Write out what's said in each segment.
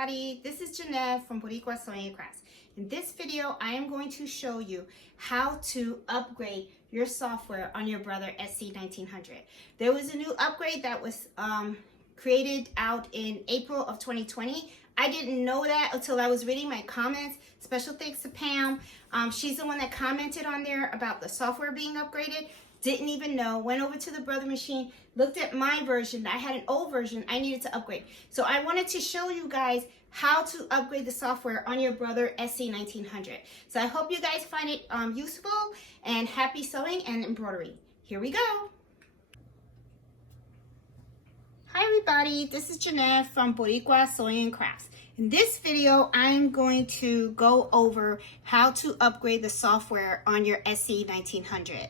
everybody, this is Jeanette from Boricua Sewing and Crafts. In this video, I am going to show you how to upgrade your software on your Brother SE1900. There was a new upgrade that was created out in April of 2020. I didn't know that until I was reading my comments. Special thanks to Pam. She's the one that commented on there about the software being upgraded. Didn't even know, went over to the Brother machine, looked at my version. I had an old version I needed to upgrade. So I wanted to show you guys how to upgrade the software on your Brother SE1900. So I hope you guys find it useful, and happy sewing and embroidery. Here we go. Hi everybody, this is Jeanette from Boricua Sewing and Crafts. In this video, I'm going to go over how to upgrade the software on your SE1900.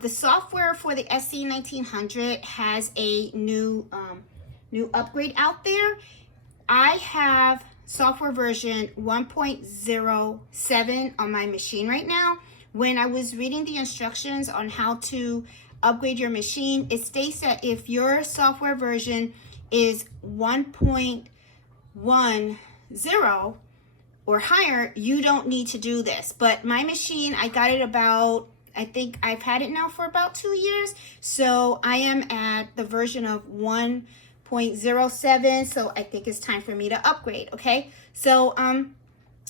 The software for the SE1900 has a new upgrade out there. I have software version 1.07 on my machine right now. When I was reading the instructions on how to upgrade your machine, it states that if your software version is 1.10 or higher, you don't need to do this. But my machine, I got it about, I think I've had it now for about 2 years. So I am at the version of 1.07. So I think it's time for me to upgrade. Okay. So,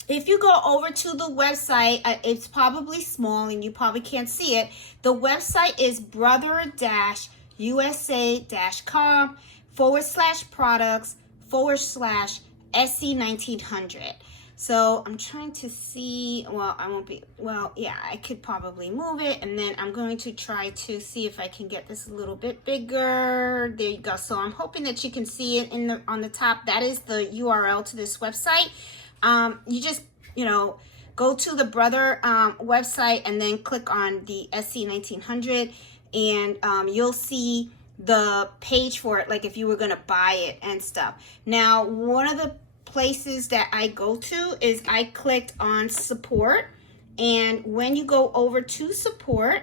if you go over to the website, it's probably small and you probably can't see it. The website is brother-usa-com/products/SE1900. So I'm trying to see, well, I won't be, well, yeah, I could probably move it, and then I'm going to try to see if I can get this a little bit bigger. There you go. So I'm hoping that you can see it on the top. That is the URL to this website. You just, go to the Brother website and then click on the SE1900, and you'll see the page for it, like if you were going to buy it and stuff. Now, one of the places that I go to is I clicked on support, and when you go over to support,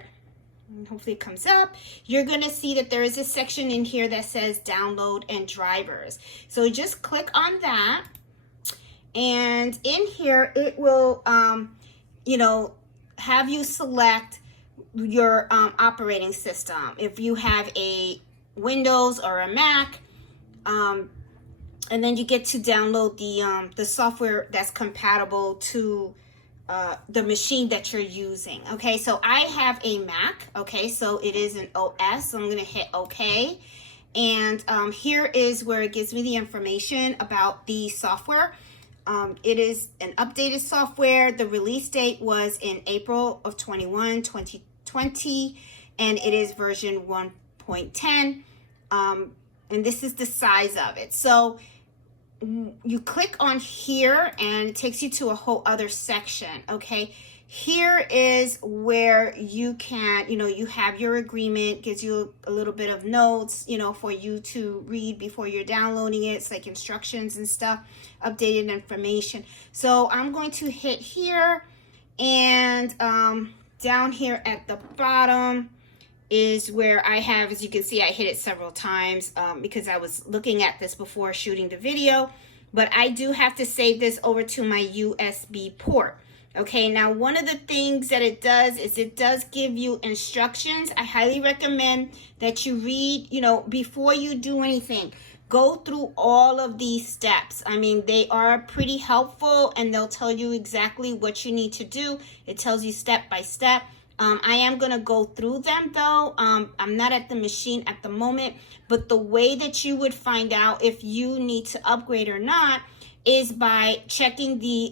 and hopefully it comes up, you're going to see that there is a section in here that says download and drivers. So just click on that, and in here it will have you select your operating system. If you have a Windows or a Mac, and then you get to download the software that's compatible to the machine that you're using. Okay, so I have a Mac. Okay, so it is an OS. So I'm going to hit OK. And here is where it gives me the information about the software. It is an updated software. The release date was in April of 2020, and it is version 1.10. And this is the size of it. So you click on here and it takes you to a whole other section. Okay, here is where you can, you have your agreement, gives you a little bit of notes, for you to read before you're downloading it. It's like instructions and stuff, updated information. So I'm going to hit here, and down here at the bottom is where I have, as you can see, I hit it several times because I was looking at this before shooting the video, but I do have to save this over to my USB port. Okay, now one of the things that it does is it does give you instructions. I highly recommend that you read, before you do anything, go through all of these steps. I mean, they are pretty helpful, and they'll tell you exactly what you need to do. It tells you step by step. I am going to go through them though. I'm not at the machine at the moment, but the way that you would find out if you need to upgrade or not is by checking the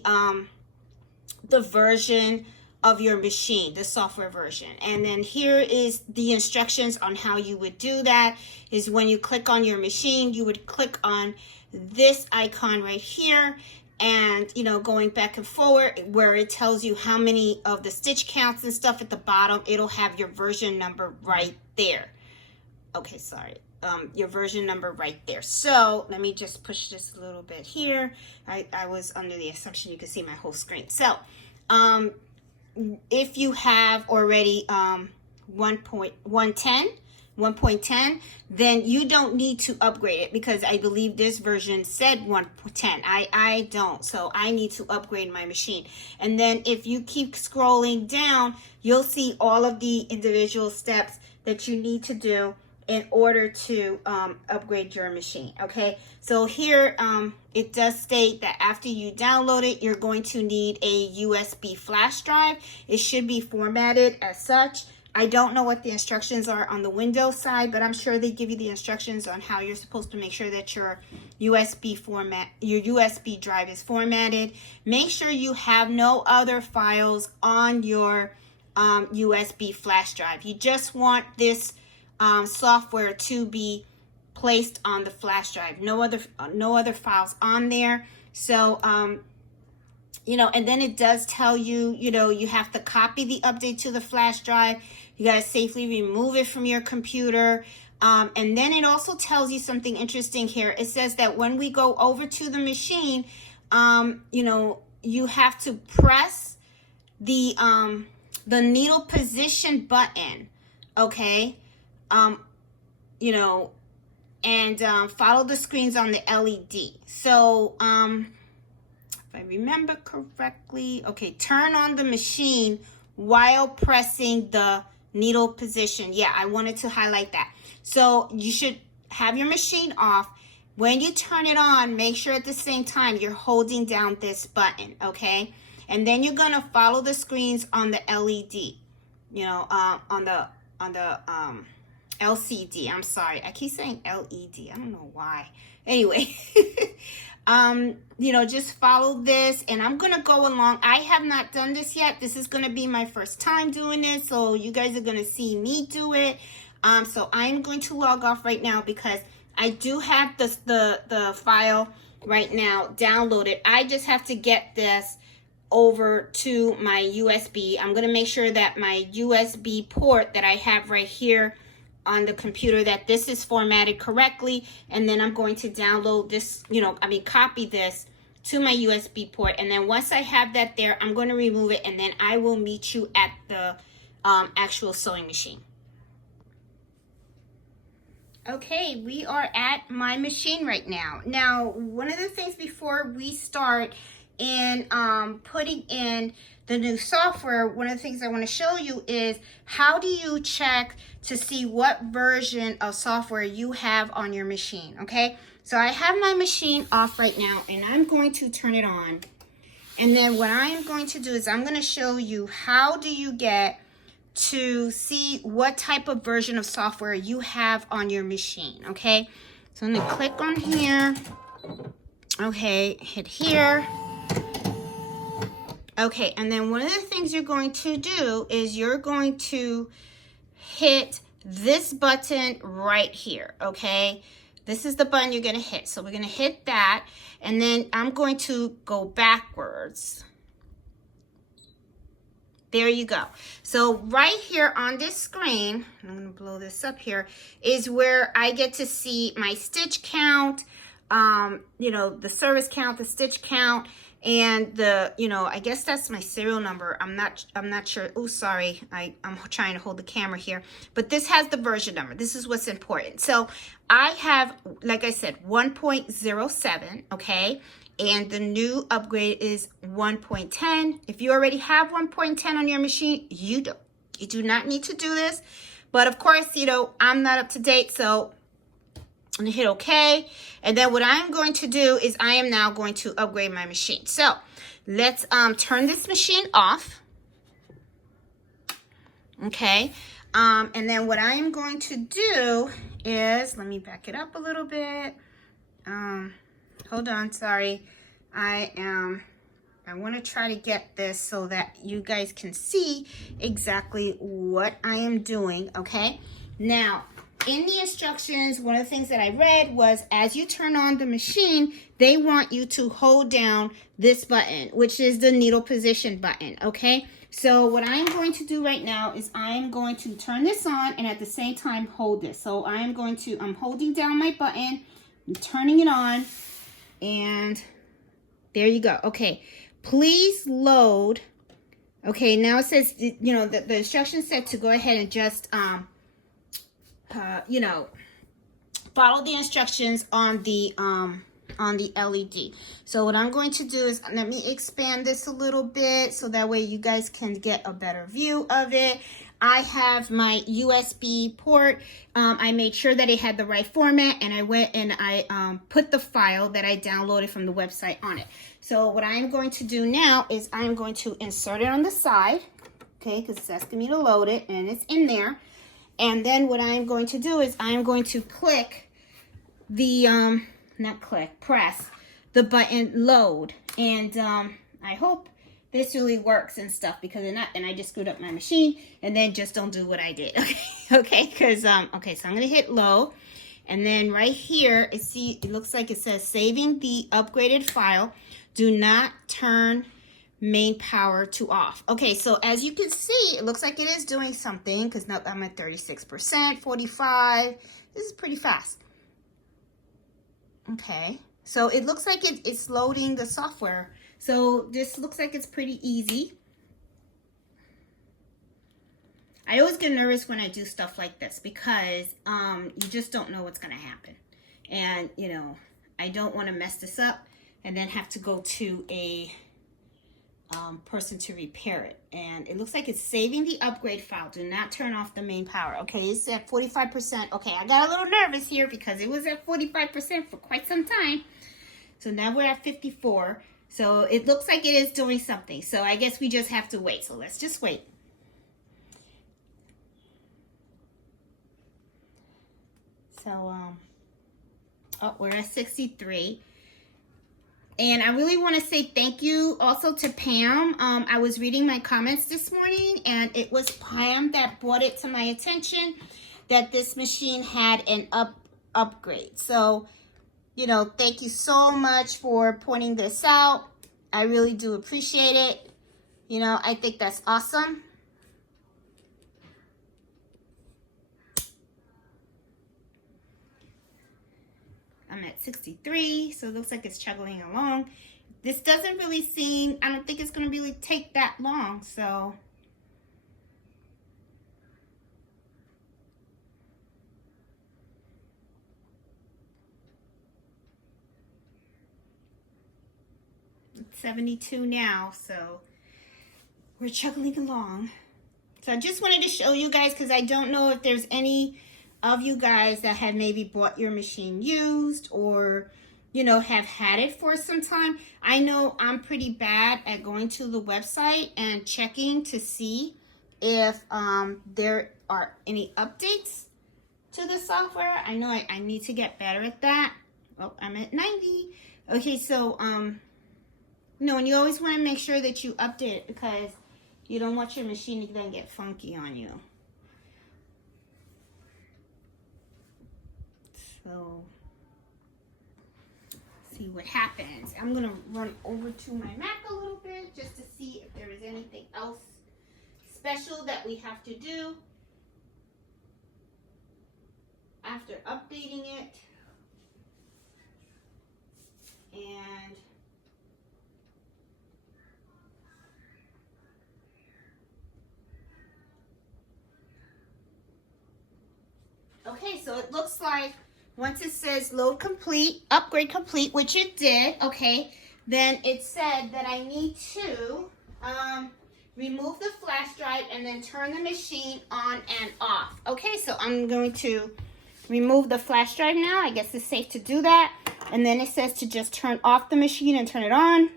version of your machine, the software version. And then here is the instructions on how you would do that. Is when you click on your machine, you would click on this icon right here, and going back and forward where it tells you how many of the stitch counts and stuff at the bottom, it'll have your version number right there. Okay, sorry, your version number right there. So let me just push this a little bit here. I was under the assumption you could see my whole screen. So if you have already 1.110, 1.10, then you don't need to upgrade it, because I believe this version said 1.10. I don't, so I need to upgrade my machine. And then if you keep scrolling down, you'll see all of the individual steps that you need to do in order to upgrade your machine. Okay, so here it does state that after you download it, you're going to need a USB flash drive. It should be formatted as such. I don't know what the instructions are on the Windows side, but I'm sure they give you the instructions on how you're supposed to make sure that your USB drive is formatted. Make sure you have no other files on your USB flash drive. You just want this software to be placed on the flash drive. No other files on there. So you know, and then it does tell you, you know, you have to copy the update to the flash drive. You got to safely remove it from your computer. And then it also tells you something interesting here. It says that when we go over to the machine, you know, you have to press the needle position button, okay? You know, and follow the screens on the LED. So, if I remember correctly, okay, turn on the machine while pressing the needle position. Yeah, I wanted to highlight that. So you should have your machine off. When you turn it on, make sure at the same time you're holding down this button, okay? And then you're gonna follow the screens on the LED, you know, on the LCD. I'm sorry, I keep saying LED. I don't know why. Anyway, you know, just follow this, and I'm gonna go along. I have not done this yet. This is gonna be my first time doing this, so you guys are gonna see me do it. So I'm going to log off right now because I do have the file right now downloaded. I just have to get this over to my USB. I'm gonna make sure that my USB port that I have right here on the computer, that this is formatted correctly, and then I'm going to download this, you know, copy this to my USB port, and then once I have that there, I'm going to remove it, and then I will meet you at the actual sewing machine. Okay, we are at my machine right now. Now, one of the things before we start in putting in the new software, one of the things I want to show you is how do you check to see what version of software you have on your machine, okay? So I have my machine off right now, and I'm going to turn it on. And then what I am going to do is I'm going to show you how do you get to see what type of version of software you have on your machine, okay? So I'm going to click on here. Okay, hit here. Okay, and then one of the things you're going to do is you're going to hit this button right here, okay? This is the button you're going to hit. So we're going to hit that, and then I'm going to go backwards. There you go. So right here on this screen, I'm going to blow this up here, is where I get to see my stitch count, you know, the service count, the stitch count, and the, you know, I guess that's my serial number. I'm not sure. Oh, sorry. I'm trying to hold the camera here, but this has the version number. This is what's important. So I have, like I said, 1.07, okay? And the new upgrade is 1.10. If you already have 1.10 on your machine, you do not need to do this. But of course, you know, I'm not up to date, so I'm gonna hit OK. And then what I'm going to do is I am now going to upgrade my machine. So let's turn this machine off. Okay. And then what I am going to do is, let me back it up a little bit. Hold on, sorry. I want to try to get this so that you guys can see exactly what I am doing, okay? Now, in the instructions, one of the things that I read was as you turn on the machine, they want you to hold down this button, which is the needle position button, okay? So what I'm going to do right now is I'm going to turn this on and at the same time hold this. So I'm holding down my button, I'm turning it on, and there you go. Okay, please load. Okay, now it says, you know, the instructions said to go ahead and just, you know, follow the instructions on the LED. So what I'm going to do is, let me expand this a little bit so that way you guys can get a better view of it. I have my USB port. I made sure that it had the right format, and I went and I put the file that I downloaded from the website on it. So what I'm going to do now is I'm going to insert it on the side, okay, because it's asking me to load it, and it's in there. And then what I'm going to do is I'm going to click the, press the button load. And I hope this really works and stuff, because if not, then I just screwed up my machine, and then just don't do what I did. Okay, because, okay, so I'm going to hit low. And then right here, it looks like it says saving the upgraded file. Do not turn main power to off. Okay, so as you can see, it looks like it is doing something, because now I'm at 36%, 45. This is pretty fast. Okay, so it looks like it's loading the software. So this looks like it's pretty easy. I always get nervous when I do stuff like this, because you just don't know what's going to happen. And, you know, I don't want to mess this up and then have to go to a person to repair it. And it looks like it's saving the upgrade file. Do not turn off the main power. Okay, it's at 45%. Okay, I got a little nervous here because it was at 45% for quite some time. So now we're at 54. So it looks like it is doing something. So I guess we just have to wait. So let's just wait. So, oh, we're at 63. And I really want to say thank you also to Pam. I was reading my comments this morning, and it was Pam that brought it to my attention that this machine had an upgrade. So, you know, thank you so much for pointing this out. I really do appreciate it. You know, I think that's awesome. I'm at 63, so it looks like it's chugging along. This doesn't really seem, I don't think it's going to really take that long, so. It's 72 now, so we're chugging along. So I just wanted to show you guys, because I don't know if there's any of you guys that have maybe bought your machine used, or, you know, have had it for some time. I know I'm pretty bad at going to the website and checking to see if there are any updates to the software. I know I need to get better at that. Oh, I'm at 90. Okay, so, no, and you always want to make sure that you update it, because you don't want your machine to then get funky on you. So, see what happens. I'm going to run over to my Mac a little bit just to see if there is anything else special that we have to do after updating it. And okay, so it looks like once it says load complete, upgrade complete, which it did, okay, then it said that I need to remove the flash drive and then turn the machine on and off. Okay, so I'm going to remove the flash drive now. I guess it's safe to do that. And then it says to just turn off the machine and turn it on.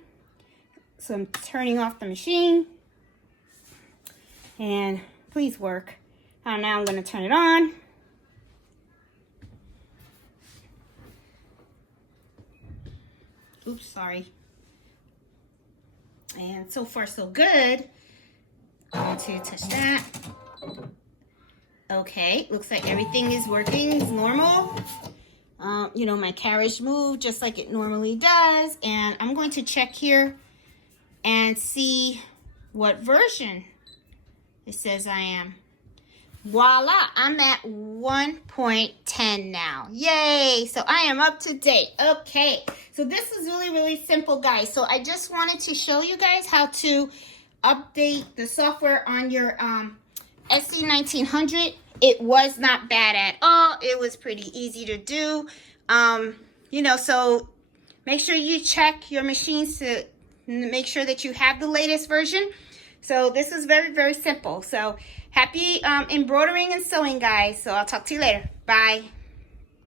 So I'm turning off the machine. And please work. And now I'm going to turn it on. Oops, sorry. And so far, so good. Going to touch that. Okay, looks like everything is working. It's normal. You know, my carriage moved just like it normally does. And I'm going to check here and see what version it says I am. Voila, I'm at 1.10 now. Yay, so I am up to date. Okay, so this is really, really simple, guys. So I just wanted to show you guys how to update the software on your SE1900. it was not bad at all. It was pretty easy to do. You know, so make sure you check your machines to make sure that you have the latest version. So this is very, very simple. So happy embroidering and sewing, guys. So I'll talk to you later. Bye.